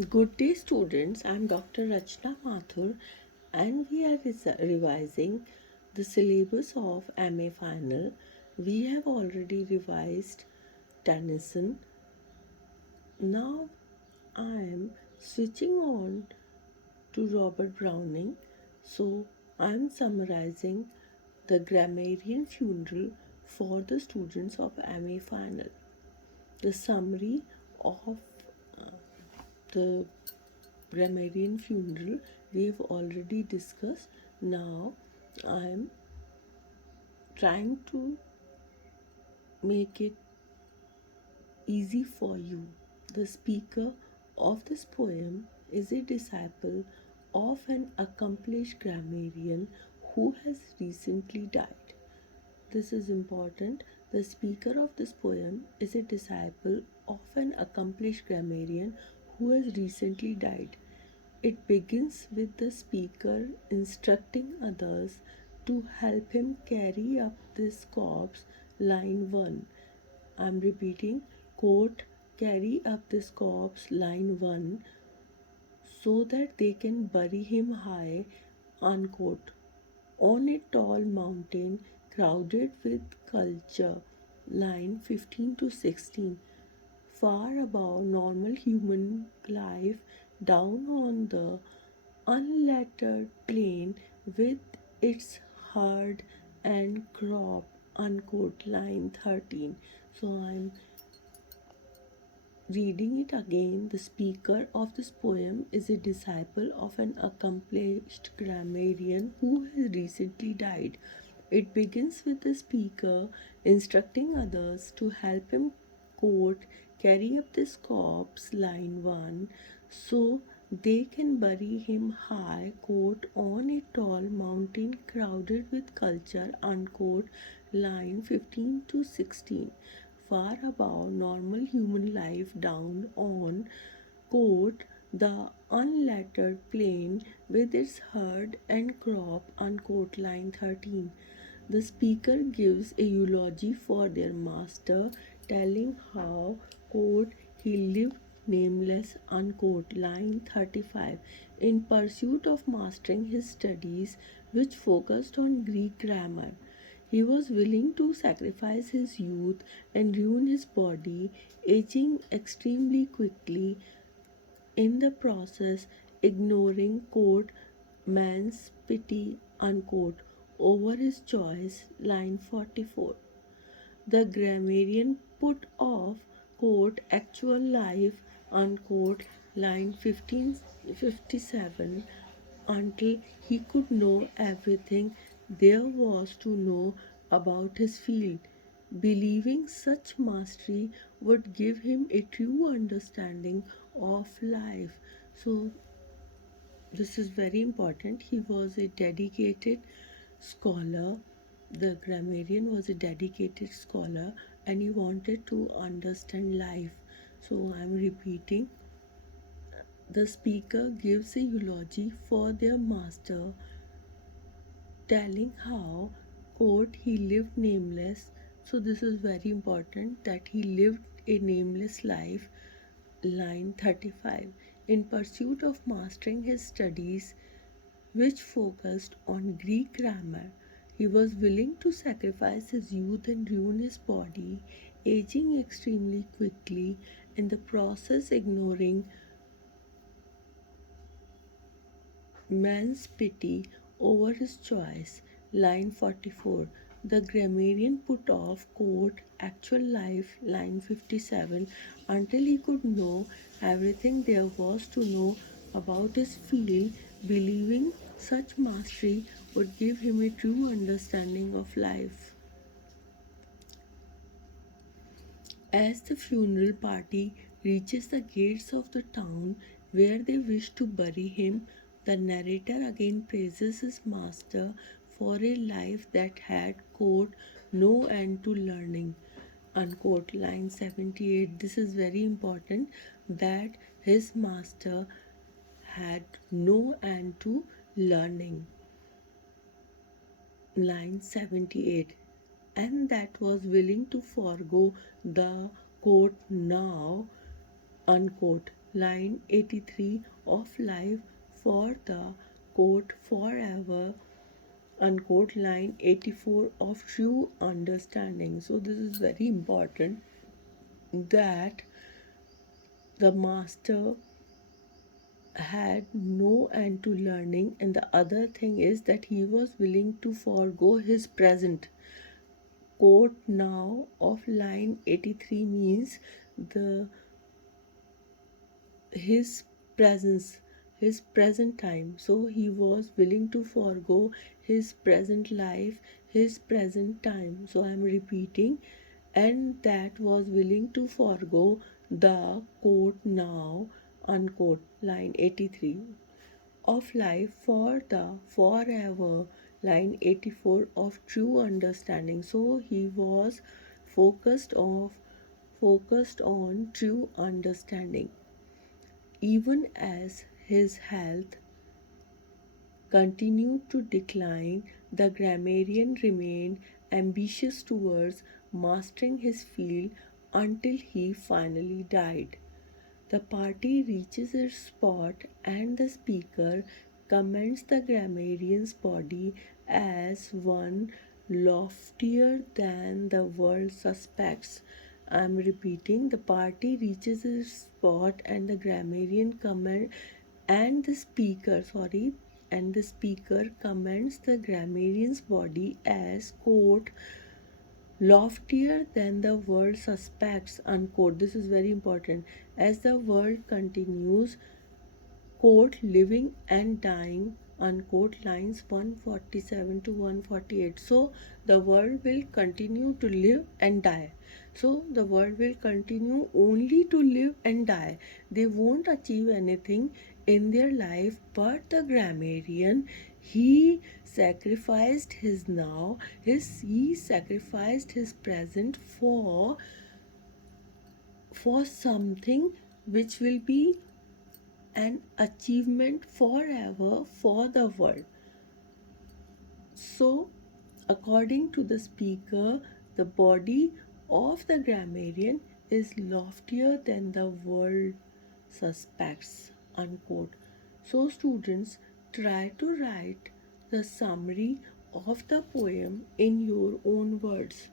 Good day, students. I'm Dr. Rachna Mathur, and we are revising the syllabus of MA Final. We have already revised Tennyson. Now I'm switching on to Robert Browning. So I'm summarizing the grammarian funeral for the students of MA Final. The summary of the grammarian funeral we have already discussed. Now I am trying to make it easy for you. The speaker of this poem is a disciple of an accomplished grammarian who has recently died. This is important. The speaker of this poem is a disciple of an accomplished grammarian who has recently died. It begins with the speaker instructing others to help him carry up this corpse, line 1. I'm repeating, quote, carry up this corpse, line 1, so that they can bury him high, unquote, on a tall mountain crowded with culture, line 15 to 16, far above normal human life, down on the unlettered plain with its herd and crop, unquote, line 13. So I'm reading it again. The speaker of this poem is a disciple of an accomplished grammarian who has recently died. It begins with the speaker instructing others to help him, quote, carry up this corpse, line 1, so they can bury him high, quote, on a tall mountain crowded with culture, unquote, line 15 to 16, far above normal human life, down on, quote, the unlettered plain with its herd and crop, unquote, line 13. The speaker gives a eulogy for their master, telling how, quote, he lived nameless, unquote, line 35, in pursuit of mastering his studies, which focused on Greek grammar. He was willing to sacrifice his youth and ruin his body, aging extremely quickly, in the process ignoring, quote, man's pity, unquote, over his choice, line 44. The grammarian put off, quote, actual life, unquote, line 1557, until he could know everything there was to know about his field, believing such mastery would give him a true understanding of life. So, this is very important. He was a dedicated scholar. The grammarian was a dedicated scholar and he wanted to understand life. So, I'm repeating. The speaker gives a eulogy for their master, telling how, quote, he lived nameless. So this is very important that he lived a nameless life, line 35, in pursuit of mastering his studies, which focused on Greek grammar. He was willing to sacrifice his youth and ruin his body, aging extremely quickly, in the process ignoring man's pity over his choice. Line 44. The grammarian put off, quote, actual life, line 57, until he could know everything there was to know about his field, believing such mastery would give him a true understanding of life. As the funeral party reaches the gates of the town where they wish to bury him, the narrator again praises his master for a life that had, quote, no end to learning, unquote, line 78. This is very important that his master had no end to learning, line 78, and that was willing to forego the, quote, now, unquote, line 83 of life for the quote forever unquote line 84 of true understanding. So this is very important that the master had no end to learning, and the other thing is that he was willing to forego his present. Quote now of line 83 means the his presence, his present time. So he was willing to forego his present life, his present time. So I am repeating, and that was willing to forego the quote now unquote line 83 of life for the forever line 84 of true understanding. So he was focused of focused on true understanding. Even as his health continued to decline, the grammarian remained ambitious towards mastering his field until he finally died. The party reaches its spot, and the speaker commends the grammarian's body as one loftier than the world suspects. I am repeating, the party reaches its spot, and the grammarian comment and the speaker, sorry, and the speaker commends the grammarian's body as quote loftier than the world suspects unquote. This is very important. As the world continues quote living and dying unquote lines 147 to 148. So the world will continue to live and die. So the world will continue only to live and die. They won't achieve anything in their life, but the grammarian, he sacrificed his now, he sacrificed his present for something which will be an achievement forever for the world. So, according to the speaker, the body of the grammarian is loftier than the world suspects. Unquote. So, students, try to write the summary of the poem in your own words.